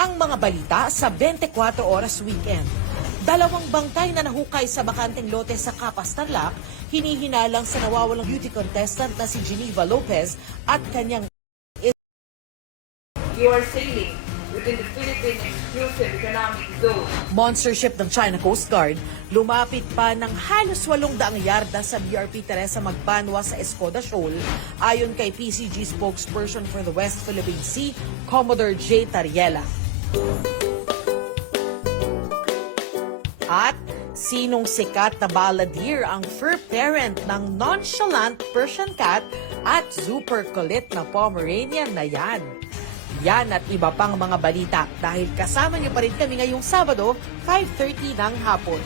Ang mga balita sa 24 Oras Weekend. Dalawang bangkay na nahukay sa bakanteng lote sa Capas, Tarlac, hinihinalang sa nawawalang beauty contestant na si Geneva Lopez at kanyang You are sailing within the Philippine Exclusive Economic Zone. monster ship ng China Coast Guard. Lumapit pa ng halos 800 yarda sa BRP Teresa Magbanwa sa Escoda Shoal, ayon kay PCG spokesperson for the West Philippine Sea, Commodore J. Tariela. At sinong sikat na balladeer ang fur parent ng nonchalant Persian cat at super kulit na Pomeranian na yan? Yan at iba pang mga balita dahil kasama niyo pa rin kami ngayong Sabado, 5:30 ng hapon.